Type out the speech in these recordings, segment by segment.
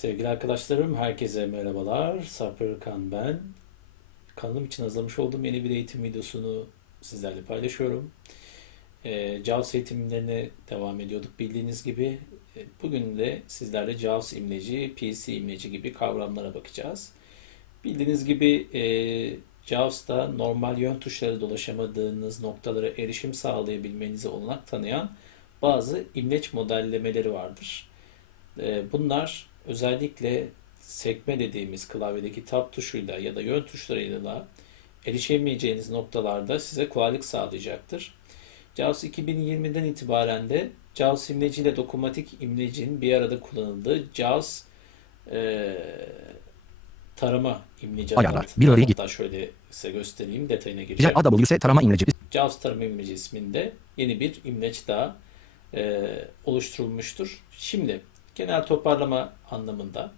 Sevgili arkadaşlarım, herkese merhabalar. Sarper Erkan ben. Kanalım için hazırlamış olduğum yeni bir eğitim videosunu sizlerle paylaşıyorum. Ee, JAWS eğitimlerine devam ediyorduk bildiğiniz gibi. Ee, Bugün de sizlerle JAWS imleci, PC imleci gibi kavramlara bakacağız. Bildiğiniz gibi e, JAWS'ta normal yön tuşları dolaşamadığınız noktalara erişim sağlayabilmenize olanak tanıyan bazı imleç modellemeleri vardır. E, Bunlar özellikle sekme dediğimiz klavyedeki tab tuşuyla ya da yön tuşlarıyla da erişemeyeceğiniz noktalarda size kolaylık sağlayacaktır. JAWS 2020'den itibaren de JAWS imleci ile dokunmatik imlecin bir arada kullanıldığı JAWS e, tarama imleci Ayarlar. Bir araya git. Hatta şöyle size göstereyim detayına gireceğim. AWS tarama imleci. JAWS tarama imleci isminde yeni bir imleç daha e, oluşturulmuştur. Şimdi genel toparlama anlamında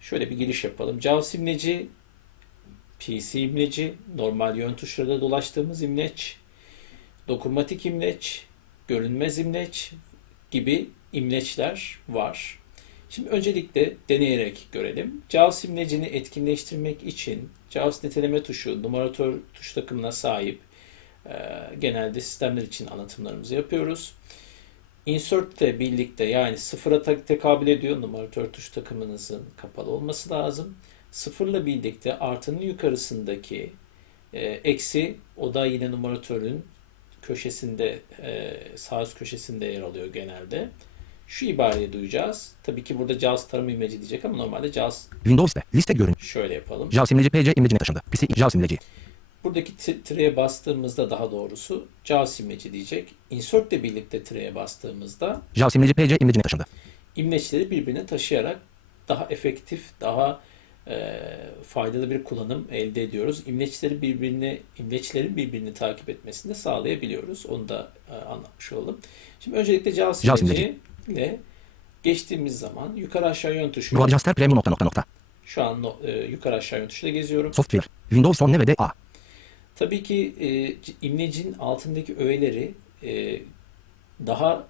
şöyle bir giriş yapalım. JAWS imleci, PC imleci, normal yön tuşlarıyla dolaştığımız imleç, dokunmatik imleç, görünmez imleç gibi imleçler var. Şimdi öncelikle deneyerek görelim. JAWS imlecini etkinleştirmek için JAWS niteleme tuşu numaratör tuş takımına sahip e, genelde sistemler için anlatımlarımızı yapıyoruz. Insert ile birlikte yani sıfıra te- tekabül ediyor. Numaratör tuş takımınızın kapalı olması lazım. Sıfırla birlikte artının yukarısındaki e, eksi o da yine numaratörün köşesinde e, sağ üst köşesinde yer alıyor genelde. Şu ibareyi duyacağız. Tabii ki burada JAWS tarım imleci diyecek ama normalde JAWS Windows'te liste görün. şöyle yapalım. JAWS imleci PC imlecine taşındı. PC JAWS imleci. Buradaki tireye bastığımızda daha doğrusu imleci diyecek. Insert ile birlikte tireye bastığımızda JAWS imleci PC imlecine taşındı. imleçleri birbirine taşıyarak daha efektif, daha e, faydalı bir kullanım elde ediyoruz. İmleçleri birbirine, imleçlerin birbirini takip etmesini de sağlayabiliyoruz. Onu da e, anlatmış olalım. Şimdi öncelikle imleci ile geçtiğimiz zaman yukarı aşağı yön tuşu. Bu adjustler premium nokta nokta nokta. Şu an e, yukarı aşağı yön tuşuyla geziyorum. Software. Windows 10 ne ve de A. Tabii ki e, imlecin altındaki öğeleri e, daha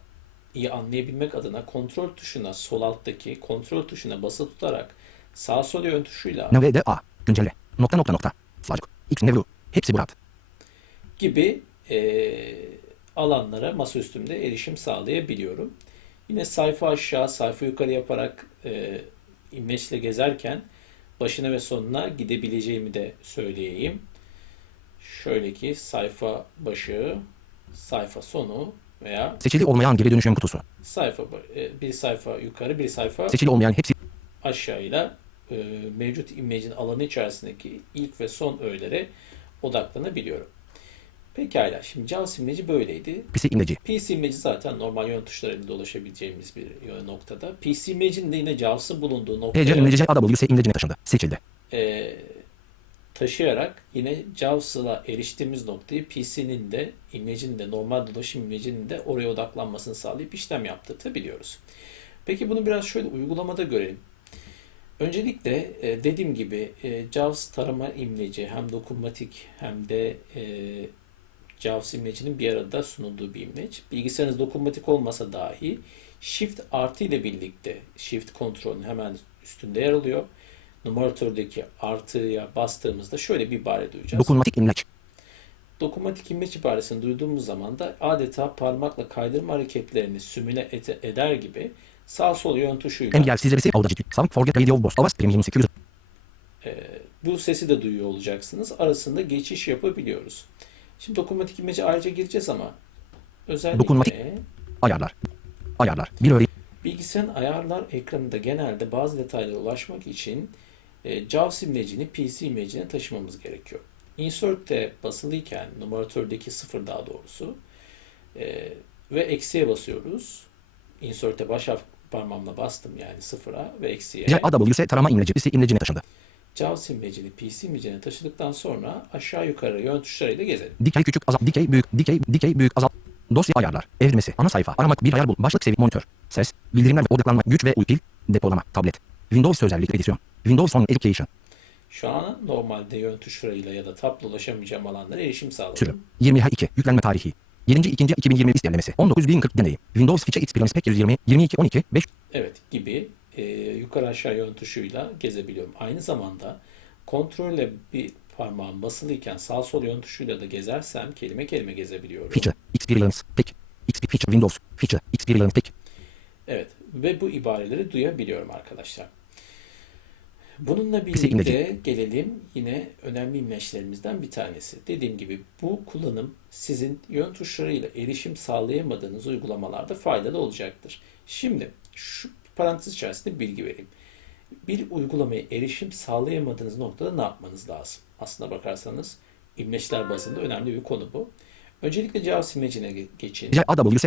iyi anlayabilmek adına kontrol tuşuna sol alttaki kontrol tuşuna basılı tutarak sağ sol yön tuşuyla Ne ve de A. Güncelle. Nokta nokta nokta. Sağcık. X Nevru. Hepsi burada. gibi e, alanlara masaüstümde erişim sağlayabiliyorum. Yine sayfa aşağı, sayfa yukarı yaparak e, imleçle gezerken başına ve sonuna gidebileceğimi de söyleyeyim. Şöyle ki sayfa başı, sayfa sonu veya Seçili olmayan geri dönüşüm kutusu. sayfa e, bir sayfa yukarı bir sayfa Seçili olmayan hepsi aşağıyla e, mevcut imlecin alanı içerisindeki ilk ve son öğelere odaklanabiliyorum. Pekala şimdi JAWS imleci böyleydi. PC imleci. PC imleci zaten normal yön tuşlarıyla dolaşabileceğimiz bir yön noktada. PC imlecinin de yine JAWS'ın bulunduğu PC noktaya imleci AWS imlecine taşındı. Seçildi. e, taşıyarak yine JAWS'la eriştiğimiz noktayı PC'nin de imlecinin de normal dolaşım imlecinin de oraya odaklanmasını sağlayıp işlem yaptırtabiliyoruz. Peki bunu biraz şöyle uygulamada görelim. Öncelikle e, dediğim gibi e, JAWS tarama imleci hem dokunmatik hem de e, JAWS imlecinin bir arada sunulduğu bir imleç. Bilgisayarınız dokunmatik olmasa dahi Shift artı ile birlikte Shift kontrolün hemen üstünde yer alıyor. Numaratördeki artıya bastığımızda şöyle bir ibare duyacağız. Dokunmatik imleç. Dokunmatik imleç ibaresini duyduğumuz zaman da adeta parmakla kaydırma hareketlerini sümüle ete- eder gibi sağ sol yön tuşuyla Engelsiz receive audacity. Sound forget radio boss. Avast premium secure. bu sesi de duyuyor olacaksınız. Arasında geçiş yapabiliyoruz. Şimdi dokunmatik imlece ayrıca gireceğiz ama özellikle Dokunmatik- Ayarlar. Ayarlar. Bir öğe. bilgisayarın ayarlar ekranında genelde bazı detaylara ulaşmak için e, JAWS imlecini PC imlecine taşımamız gerekiyor. Insert'te basılıyken numaratördeki sıfır daha doğrusu e, ve eksiye basıyoruz. Insert'te baş harf parmağımla bastım yani sıfıra ve eksiye. AWS tarama imleci. PC imlecine taşındı. JAWS imlecini PC imlecine taşıdıktan sonra aşağı yukarı yön tuşlarıyla gezelim. Dikey küçük azalt. Dikey büyük. Dikey dikey büyük azalt. Dosya ayarlar. Evrilmesi. Ana sayfa. Aramak. Bir ayar bul. Başlık sevi. Monitör. Ses. Bildirimler. Odaklanma. Güç ve uypil. Depolama. Tablet. Windows özellik edisyon. Windows 10 Education. Şu an normalde yön tuşlarıyla ya da tabla ulaşamayacağım alanlara erişim sağladım. Sürüm. 20 2 Yüklenme tarihi. 1. 2. 2020 istenlemesi. 19040 deneyim. Windows Feature Experience Pack 120. 22 12 5. Evet gibi e, yukarı aşağı yön tuşuyla gezebiliyorum. Aynı zamanda kontrolle bir parmağım basılıyken sağ sol yön tuşuyla da gezersem kelime kelime gezebiliyorum. Feature. Experience. Pick. XP Feature Windows. Feature. Experience Pick. Evet ve bu ibareleri duyabiliyorum arkadaşlar. Bununla Pisi birlikte gelelim yine önemli imleçlerimizden bir tanesi. Dediğim gibi bu kullanım sizin yön tuşlarıyla erişim sağlayamadığınız uygulamalarda faydalı olacaktır. Şimdi şu parantez içerisinde bilgi vereyim. Bir uygulamaya erişim sağlayamadığınız noktada ne yapmanız lazım? Aslına bakarsanız imleçler bazında önemli bir konu bu. Öncelikle JAWS imlecine ge- geçin. AWS.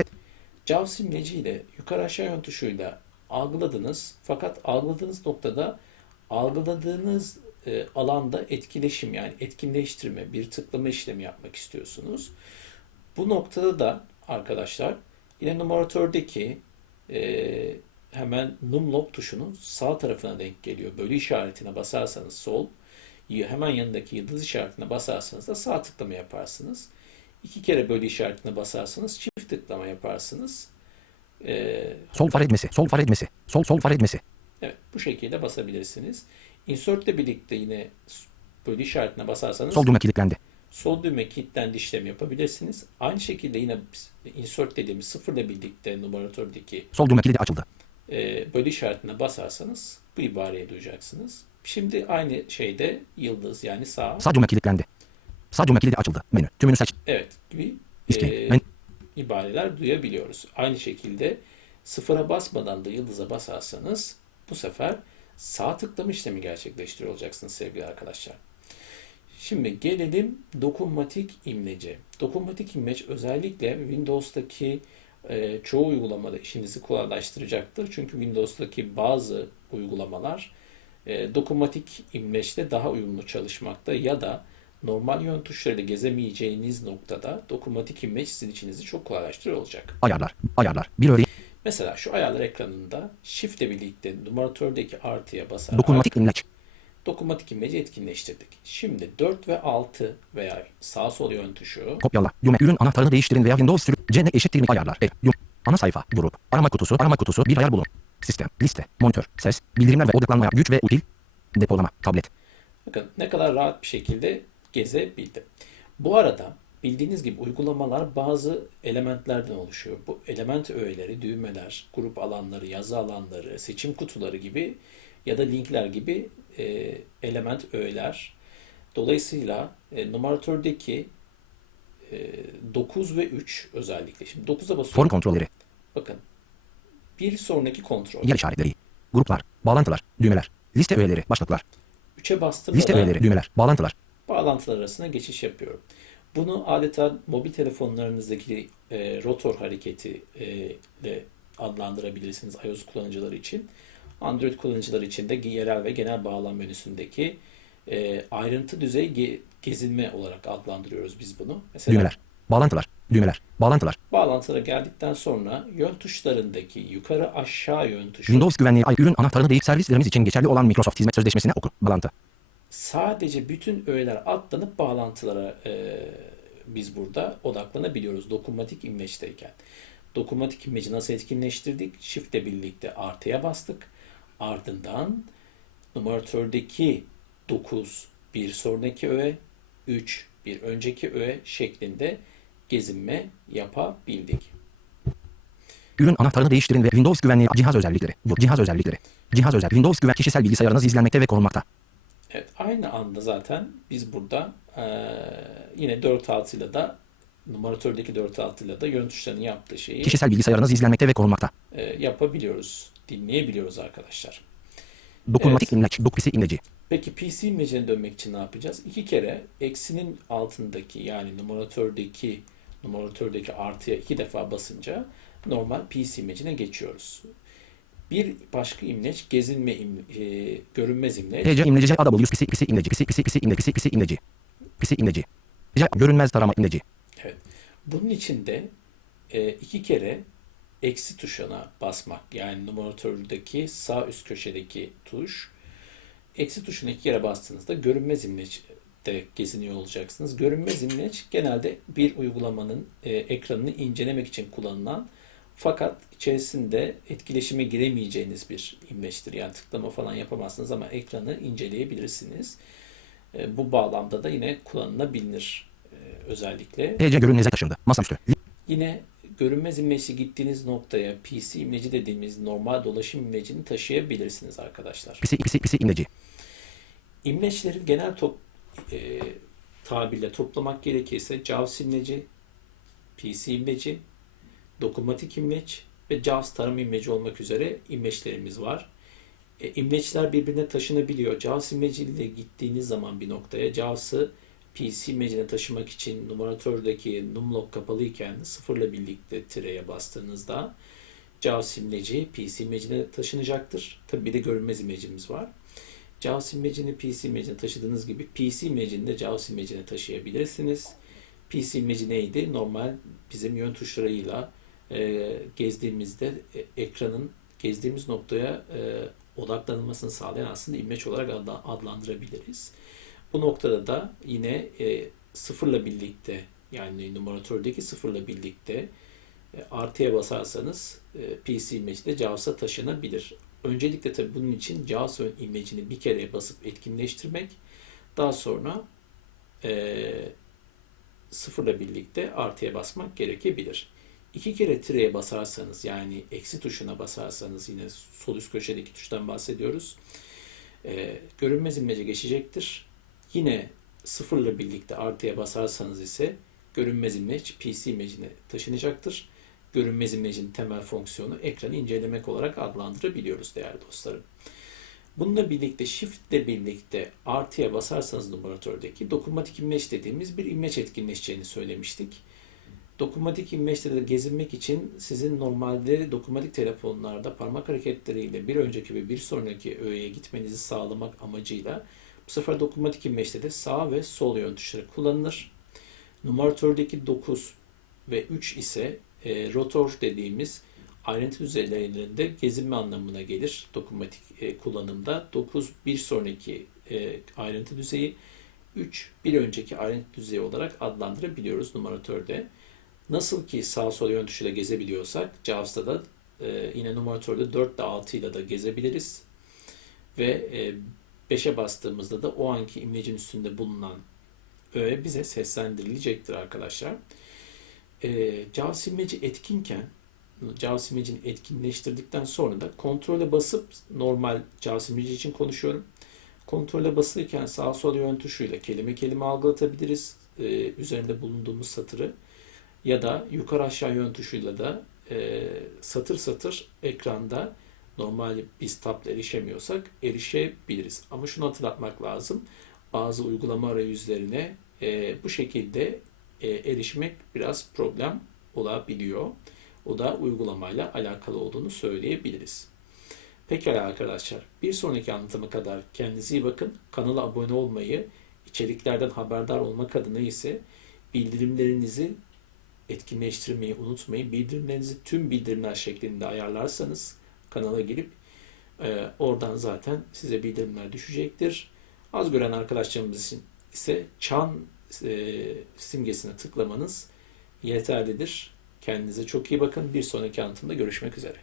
JAWS imleciyle yukarı aşağı yön tuşuyla algıladınız. Fakat algıladığınız noktada algıladığınız e, alanda etkileşim yani etkinleştirme, bir tıklama işlemi yapmak istiyorsunuz. Bu noktada da arkadaşlar yine numaratördeki e, hemen numlock tuşunun sağ tarafına denk geliyor. Bölü işaretine basarsanız sol, hemen yanındaki yıldız işaretine basarsanız da sağ tıklama yaparsınız. İki kere bölü işaretine basarsanız çift tıklama yaparsınız. E, Sol far etmesi. Sol far etmesi. Sol sol far etmesi. Evet, bu şekilde basabilirsiniz. Insert ile birlikte yine bölü işaretine basarsanız Sol düğme kilitlendi. sol düğme kilitlendi işlemi yapabilirsiniz. Aynı şekilde yine insert dediğimiz sıfırla birlikte numaratördeki Sol düğme kilidi açıldı. e, bölü işaretine basarsanız bu ibareyi duyacaksınız. Şimdi aynı şeyde yıldız yani sağ Sağ düğme kilitlendi. Sağ düğme kilidi açıldı. Menü. Tümünü seç. evet gibi e, Men- ibareler duyabiliyoruz. Aynı şekilde sıfıra basmadan da yıldıza basarsanız bu sefer sağ tıklama işlemi gerçekleştiriyor olacaksınız sevgili arkadaşlar. Şimdi gelelim dokunmatik imlece. Dokunmatik imleç özellikle Windows'taki e, çoğu uygulamada işinizi kolaylaştıracaktır. Çünkü Windows'taki bazı uygulamalar e, dokunmatik imleçle daha uyumlu çalışmakta ya da normal yön tuşlarıyla gezemeyeceğiniz noktada dokunmatik imleç sizin işinizi çok kolaylaştırıyor olacak. Ayarlar. Ayarlar. Bir örneği. Mesela şu ayarlar ekranında Shift ile birlikte numaratördeki artıya basarak Dokunmatik imleç. dokunmatik imleci etkinleştirdik. Şimdi 4 ve 6 veya sağ sol yön tuşu Kopyala. Düğme. Ürün anahtarını değiştirin veya Windows sürü. CN eşittir mi? Ayarlar. E. Yum. Ana sayfa. Grup. Arama kutusu. Arama kutusu. Bir ayar bulun. Sistem. Liste. Monitör. Ses. Bildirimler ve odaklanma. Güç ve util. Depolama. Tablet. Bakın ne kadar rahat bir şekilde gezebildi. Bu arada bildiğiniz gibi uygulamalar bazı elementlerden oluşuyor. Bu element öğeleri, düğmeler, grup alanları, yazı alanları, seçim kutuları gibi ya da linkler gibi e, element öğeler. Dolayısıyla e, numaratördeki e, 9 ve 3 özellikle. Şimdi 9'a Form basıyorum. kontrolleri. Bakın. Bir sonraki kontrol. Yer işaretleri. Gruplar. Bağlantılar. Düğmeler. Liste öğeleri. Başlıklar. 3'e bastığımda Liste da öğeleri. Düğmeler. Bağlantılar. bağlantılar arasında geçiş yapıyorum. Bunu adeta mobil telefonlarınızdaki e, rotor hareketi e, de adlandırabilirsiniz iOS kullanıcıları için. Android kullanıcıları için de yerel ve genel bağlam menüsündeki e, ayrıntı düzey ge- gezinme olarak adlandırıyoruz biz bunu. Mesela Düğmeler. Bağlantılar. Düğmeler. Bağlantılar. bağlantılara geldikten sonra yön tuşlarındaki yukarı aşağı yön tuşu Windows güvenliği ay ürün anahtarını değil servislerimiz için geçerli olan Microsoft Hizmet Sözleşmesi'ne oku. Bağlantı. sadece bütün öğeler atlanıp bağlantılara e, biz burada odaklanabiliyoruz dokunmatik imleçteyken. Dokunmatik imleci nasıl etkinleştirdik? Shift birlikte artıya bastık. Ardından numaratördeki 9 bir sonraki öğe, 3 bir önceki öğe şeklinde gezinme yapabildik. Ürün anahtarını değiştirin ve Windows güvenliği cihaz özellikleri. Cihaz özellikleri. Cihaz özel. Windows güven kişisel bilgisayarınız izlenmekte ve korunmakta. Evet, aynı anda zaten biz burada eee, yine 4.6 ile de numaratördeki 4.6 ile de yön tuşlarının yaptığı şeyi Kişisel bilgisayarınız izlenmekte ve korunmakta. eee, yapabiliyoruz, dinleyebiliyoruz arkadaşlar. Dokunmatik imleç. Dokpisi imleci. Peki PC imlecine dönmek için ne yapacağız? İki kere eksinin altındaki yani numaratördeki numaratördeki artıya iki defa basınca normal PC imlecine geçiyoruz. Bir başka imleç gezinme im, eee, görünmez imleç. TC imleci AWS pisi pisi imleci. Pisi pisi pisi imleci. Pisi pisi imleci. Pisi imleci. Görünmez tarama imleci. Evet. Bunun için de e, iki kere eksi tuşuna basmak. Yani numaratördeki sağ üst köşedeki tuş. Eksi tuşuna iki kere bastığınızda görünmez imleç de geziniyor olacaksınız. Görünmez imleç genelde bir uygulamanın e, ekranını incelemek için kullanılan Fakat içerisinde etkileşime giremeyeceğiniz bir imleçtir. Yani tıklama falan yapamazsınız ama ekranı inceleyebilirsiniz. E, bu bağlamda da yine kullanılabilir e, özellikle. TC görünmeze taşındı. Masaüstü. Yine görünmez imleci gittiğiniz noktaya PC imleci dediğimiz normal dolaşım imlecini taşıyabilirsiniz arkadaşlar. Pisi pisi pisi imleci. İmleçleri genel top, e, tabirle toplamak gerekirse JAWS imleci, PC imleci, dokunmatik imleç ve JAWS tarım imleci olmak üzere imleçlerimiz var. E, imleçler birbirine taşınabiliyor. JAWS imleciyle gittiğiniz zaman bir noktaya JAWS'ı PC imlecine taşımak için numaratördeki numlock kapalıyken sıfırla birlikte tireye bastığınızda JAWS imleci PC imlecine taşınacaktır. Tabi bir de görünmez imlecimiz var. JAWS imlecini PC imlecine taşıdığınız gibi PC imlecini de JAWS imlecine taşıyabilirsiniz. PC imleci neydi? Normal bizim yön tuşlarıyla e, gezdiğimizde e, ekranın gezdiğimiz noktaya e, odaklanılmasını sağlayan aslında imleç olarak adla- adlandırabiliriz. Bu noktada da yine e, sıfırla birlikte yani numaratördeki sıfırla birlikte e, artıya basarsanız e, PC imleci de JAWS'a taşınabilir. Öncelikle tabii bunun için JAWS imlecini bir kere basıp etkinleştirmek daha sonra e, sıfırla birlikte artıya basmak gerekebilir. İki kere tireye basarsanız yani eksi tuşuna basarsanız yine sol üst köşedeki tuştan bahsediyoruz. E, görünmez imlece geçecektir. Yine sıfırla birlikte artıya basarsanız ise görünmez imleç PC imlecine taşınacaktır. Görünmez imlecin temel fonksiyonu ekranı incelemek olarak adlandırabiliyoruz değerli dostlarım. Bununla birlikte Shift ile birlikte artıya basarsanız numaratördeki dokunmatik imleç dediğimiz bir imleç etkinleşeceğini söylemiştik. Dokunmatik imleçte de gezinmek için sizin normalde dokunmatik telefonlarda parmak hareketleriyle bir önceki ve bir sonraki öğeye gitmenizi sağlamak amacıyla bu sefer dokunmatik imleçte de sağ ve sol yön tuşları kullanılır. Numaratördeki 9 ve 3 ise e, rotor dediğimiz ayrıntı düzeylerinde gezinme anlamına gelir dokunmatik e, kullanımda. 9 bir sonraki e, ayrıntı düzeyi, 3 bir önceki ayrıntı düzeyi olarak adlandırabiliyoruz numaratörde. Nasıl ki sağ sol yön tuşuyla gezebiliyorsak JAWS'da da e, yine numaratörde 4 ile 6 ile de gezebiliriz. Ve e, 5'e bastığımızda da o anki imlecin üstünde bulunan öğe bize seslendirilecektir arkadaşlar. E, JAWS imleci etkinken JAWS imlecini etkinleştirdikten sonra da kontrole basıp normal JAWS imleci için konuşuyorum. Kontrole basılırken sağ sol yön tuşuyla kelime kelime algılatabiliriz. E, üzerinde bulunduğumuz satırı ya da yukarı aşağı yön tuşuyla da e, satır satır ekranda normal biz tabla erişemiyorsak erişebiliriz. Ama şunu hatırlatmak lazım. Bazı uygulama arayüzlerine e, bu şekilde e, erişmek biraz problem olabiliyor. O da uygulamayla alakalı olduğunu söyleyebiliriz. Pekala arkadaşlar. Bir sonraki anlatıma kadar kendinize iyi bakın. Kanala abone olmayı, içeriklerden haberdar olmak adına ise bildirimlerinizi etkinleştirmeyi unutmayın. Bildirimlerinizi tüm bildirimler şeklinde ayarlarsanız kanala girip e, oradan zaten size bildirimler düşecektir. Az gören arkadaşlarımız için ise çan e, simgesine tıklamanız yeterlidir. Kendinize çok iyi bakın. Bir sonraki anlatımda görüşmek üzere.